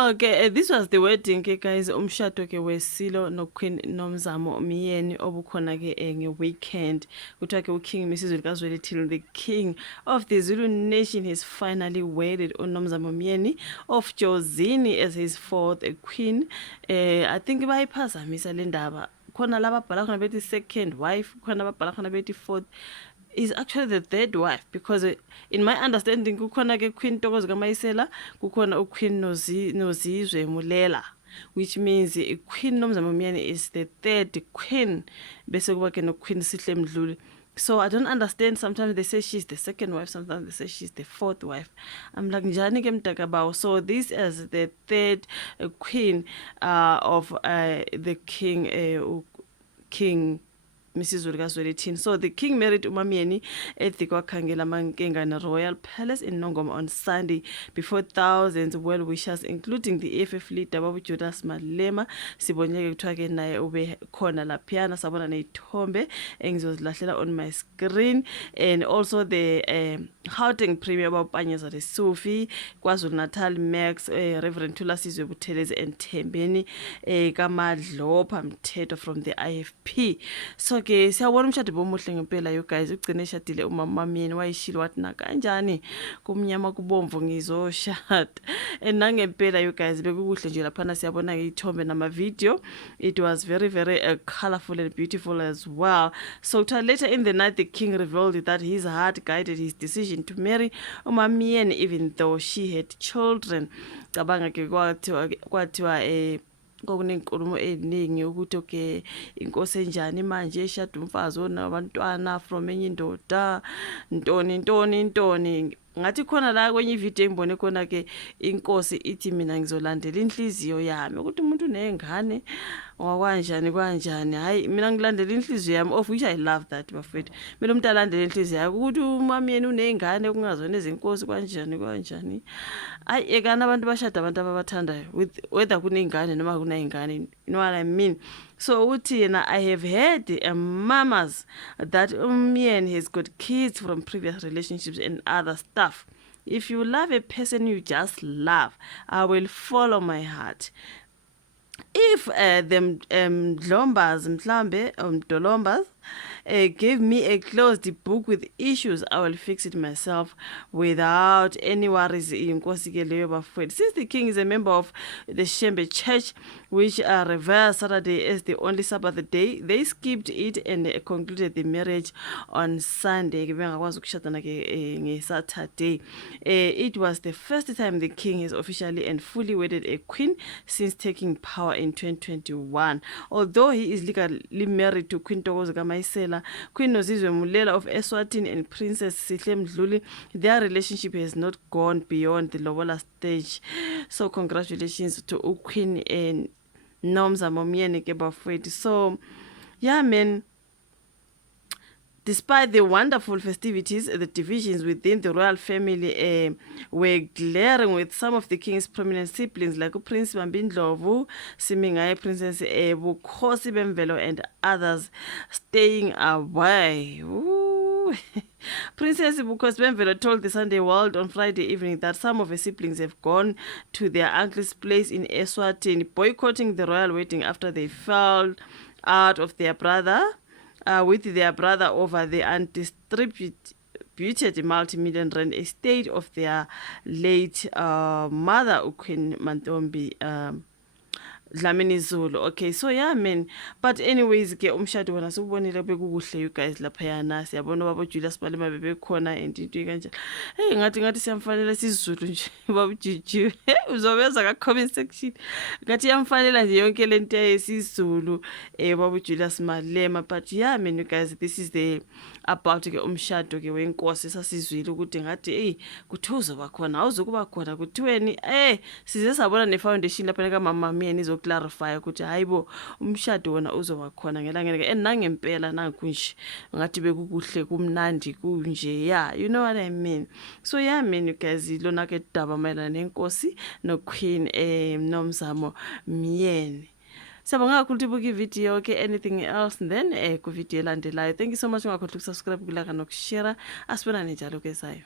So this was the wedding guys, umshado weSilo no Queen Nomzamo Myeni obukhona nge-weekend. Kuthiwa uKing Mrs. Zweli till the king of the Zulu nation has finally wedded uNomzamo Myeni of Jozini as his fourth queen. I think bayiphazamisa le ndaba. Khona laba bhala khona bethi second wife, khona babhala khona bethi fourth. Is actually the third wife, because in my understanding kukhona ke Queen Ntokozo kaMayisela, kukhona uQueen Nozizwe Mulela, which means Queen Nomzamo Myeni is the third queen, bese kuba ke no Queen Sihle Mdluli. So I don't understand. Sometimes they say she's the second wife, sometimes they say she's the fourth wife. I'm like, njani ke mtakabao? So this is the third queen of the king Mrs. Zweli. So the king married uMamyeni at the Kwakhangela Mankengana Royal Palace in Nongoma on Sunday before thousands of well-wishers, including the EFF leader Babu Julius Malema. Sibonyeke kuthiwa ke naye ube khona laphiyana, sabona neyithombe engizozilahlela on my screen, and also the Gauteng Premier Bapanyeza the Sufi, KwaZulu Natal Max, Reverend Thulasizwe Buthelezi and Thembeni kaMadlopha Mthetho from the IFP. So ke siyabona umshado bomuhle ngempela you guys. Ugcine eshadile umama Myeni, wayishilo wathi na kanjani kumnyama kubomvu ngizoshada, and nangempela you guys bekukuhle nje laphana. Siyabona ngithombe nama video, it was very colorful and beautiful as well. So later in the night the king revealed that his heart guided his decision to marry uMamyeni even though she had children. Cabanga ke kwathiwa kokunenkulumo eningi ukuthi okay inkosi enjani manje eshada umfazi onabantwana from enye indoda, ntoni ngathi khona la kwenye video engibone khona ke inkosi ithi mina ngizolandela inhliziyo yami, ukuthi umuntu unengane wakwanjani hayi mina ngilandela inhliziyo yami, of which I love that bafethu. Mina umuntu alandela inhliziyo yakhe, ukuthi uMamyeni unengane kungazona ezinkosi kanjani hayi ekana abantu bashada abantu ababathandayo with whether kunengane noma kunayingane, you know what I mean. So uthi yena, I have heard mamas that Myeni has got kids from previous relationships and other stuff. If you love a person you just love, I will follow my heart. If them Dlombas mhlambe Dolombas gave me a closed book with issues, I will fix it myself without any worries. Since the king is a member of the Shembe Church, which reveres Saturday as the only Sabbath day, they skipped it and concluded the marriage on Sunday. It was the first time the king has officially and fully wedded a queen since taking power in 2021. Although he is legally married to Queen Ntokozo kaMayisela, Queen Nozizwe Mulela of Eswatini and Princess Sihle Mdluli, their relationship has not gone beyond the lobola stage. So congratulations to Queen and Nomzamo Myeni ke bafowethu. So yeah man, despite the wonderful festivities, the divisions within the royal family were glaring, with some of the king's prominent siblings like Prince Mambindlovu, Simingaye, Princess Bukhosi Bemvelo, and others staying away. Ooh. Princess Bukhosi Bemvelo told the Sunday World on Friday evening that some of her siblings have gone to their uncle's place in Eswatini, boycotting the royal wedding after they fell out of their brother. With their brother over the undistributed multi-million rand estate of their late mother, Queen Mantombi Dlamini Zulu. Okay, so yeah man, but anyways ke umshado wona sobonile bekukuhle you guys laphayana. Siyabona baba Julius Malema bebekhona and into kanjalo. Hey ngathi siyamfanela siZulu nje baba Juju. Uzobeza ka comment section. Ngathi yamfanela nje yonke lento yesiZulu baba Julius Malema. But yeah man you guys, this is the about ke umshado ke wenkosi sasizwile ukuthi ngathi hey kuthuzo bakhona awuzokuba khona kuthiweni size sabona ne foundation lapha ka mama Myeni clarify ukuthi hayibo umshado wona uzoba khona ngelangeni and nangempela nankunje ngathi bekukuhle kumnandi kunje, yeah, you know what I mean. So yeah man you guys, lona ke daba mayelana nenkosi no Queen Nomzamo Myeni. Sabonga kakhulu ukuthi buka video ke anything else then ku video elandelayo. Thank you so much ungakhohlwa ukusubscribe, kulaka nokushare. Asibonane njalo ke sayo.